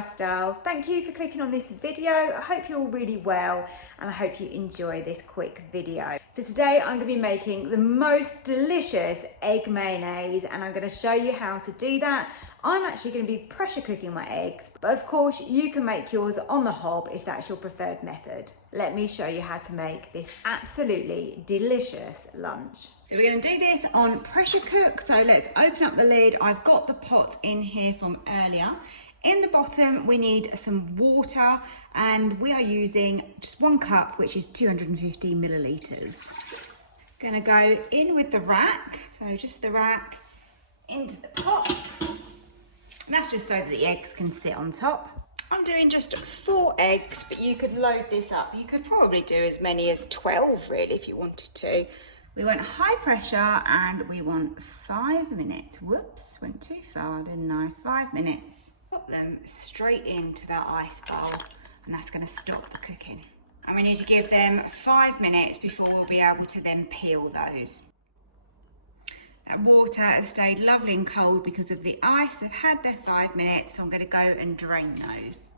lifestyle. Thank you for clicking on this video. I hope you're all really well and I hope you enjoy this quick video. So today I'm going to be making the most delicious egg mayonnaise and I'm going to show you how to do that. I'm actually going to be pressure cooking my eggs, but of course you can make yours on the hob if that's your preferred method. Let me show you how to make this absolutely delicious lunch. So we're going to do this on pressure cook, so let's open up the lid. I've got the pot in here from earlier. In the bottom we need some water and we are using just 1 cup, which is 250 millilitres. Going to go in with the rack, so just the rack into the pot. And that's just so that the eggs can sit on top. I'm doing just 4 eggs, but you could load this up. You could probably do as many as 12 really if you wanted to. We want high pressure and we want 5 minutes. Whoops, went too far, didn't I? 5 minutes. Pop them straight into that ice bowl and that's going to stop the cooking. And we need to give them 5 minutes before we'll be able to then peel those. That water has stayed lovely and cold because of the ice. They've had their 5 minutes, so I'm going to go and drain those.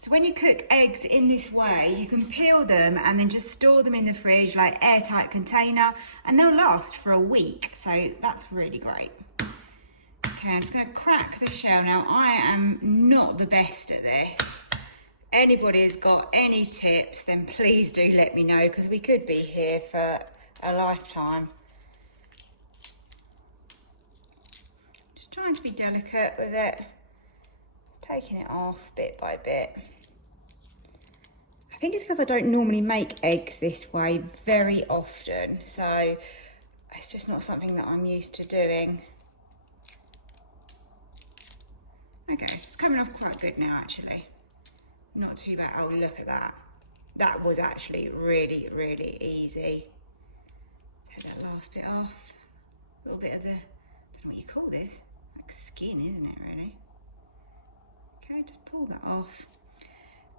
So when you cook eggs in this way, you can peel them and then just store them in the fridge like airtight container and they'll last for a week. So that's really great. Okay, I'm just going to crack the shell. Now, I am not the best at this. Anybody's got any tips, then please do let me know because we could be here for a lifetime. Just trying to be delicate with it. Taking it off bit by bit. I think it's because I don't normally make eggs this way very often, so it's just not something that I'm used to doing. Okay, it's coming off quite good now actually. Not too bad. Oh, look at that. That was actually really, really easy. Take that last bit off. A little bit of the, I don't know what you call this, like skin, isn't it really? Okay, just pull that off.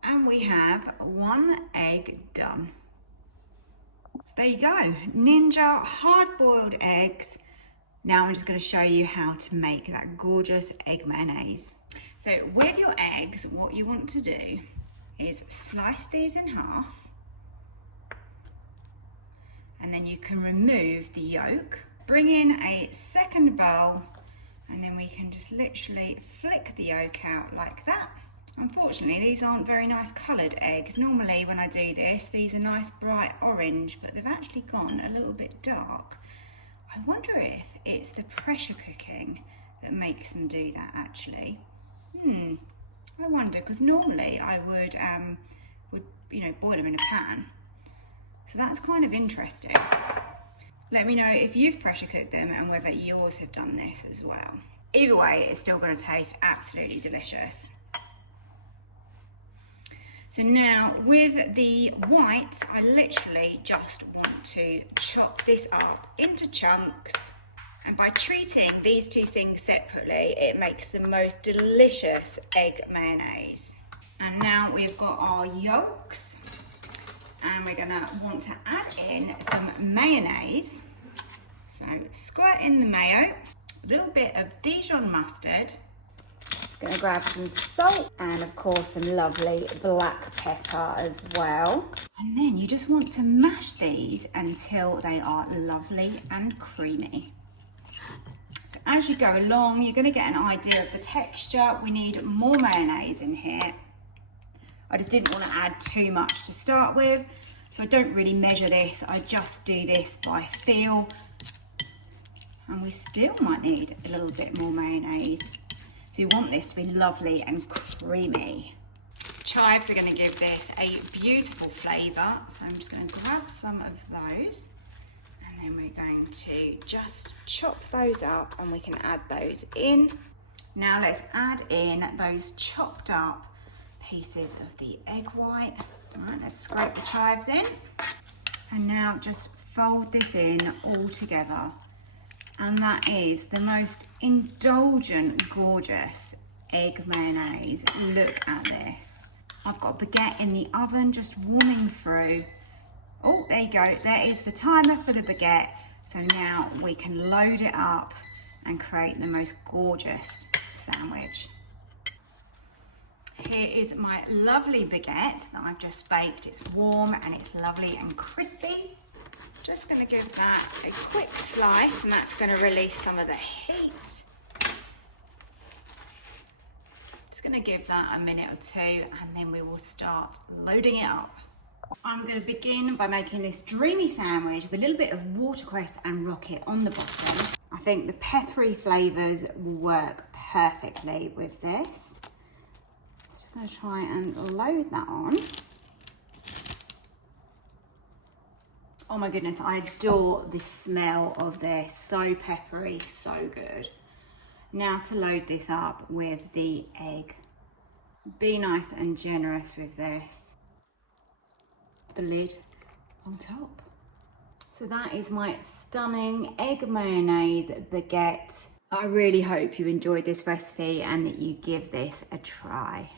And we have 1 egg done. So there you go, Ninja hard-boiled eggs. Now I'm just going to show you how to make that gorgeous egg mayonnaise. So with your eggs, what you want to do is slice these in half. And then you can remove the yolk. Bring in a second bowl and then we can just literally flick the yolk out like that. Unfortunately, these aren't very nice coloured eggs. Normally when I do this, these are nice bright orange, but they've actually gone a little bit dark. I wonder if it's the pressure cooking that makes them do that actually. I wonder, because normally I would boil them in a pan. So that's kind of interesting. Let me know if you've pressure cooked them and whether yours have done this as well. Either way, it's still going to taste absolutely delicious. So now with the whites, I literally just want to chop this up into chunks. And by treating these 2 things separately, it makes the most delicious egg mayonnaise. And now we've got our yolks. And we're gonna want to add in some mayonnaise. So squirt in the mayo, a little bit of Dijon mustard. Gonna grab some salt and of course some lovely black pepper as well. And then you just want to mash these until they are lovely and creamy. So as you go along, you're gonna get an idea of the texture. We need more mayonnaise in here. I just didn't want to add too much to start with, so I don't really measure this. I just do this by feel. And we still might need a little bit more mayonnaise. So you want this to be lovely and creamy. Chives are going to give this a beautiful flavour. So I'm just going to grab some of those. And then we're going to just chop those up and we can add those in. Now let's add in those chopped up pieces of the egg white. All right, let's scrape the chives in. And now just fold this in all together. And that is the most indulgent, gorgeous egg mayonnaise. Look at this. I've got a baguette in the oven just warming through. Oh, there you go. There is the timer for the baguette. So now we can load it up and create the most gorgeous sandwich. Here is my lovely baguette that I've just baked. It's warm and it's lovely and crispy. Just going to give that a quick slice, and that's going to release some of the heat. Just going to give that a minute or two, and then we will start loading it up. I'm going to begin by making this dreamy sandwich with a little bit of watercress and rocket on the bottom. I think the peppery flavours will work perfectly with this. Just going to try and load that on. Oh my goodness, I adore the smell of this. So peppery, so good. Now to load this up with the egg. Be nice and generous with this. The lid on top. So that is my stunning egg mayonnaise baguette. I really hope you enjoyed this recipe and that you give this a try.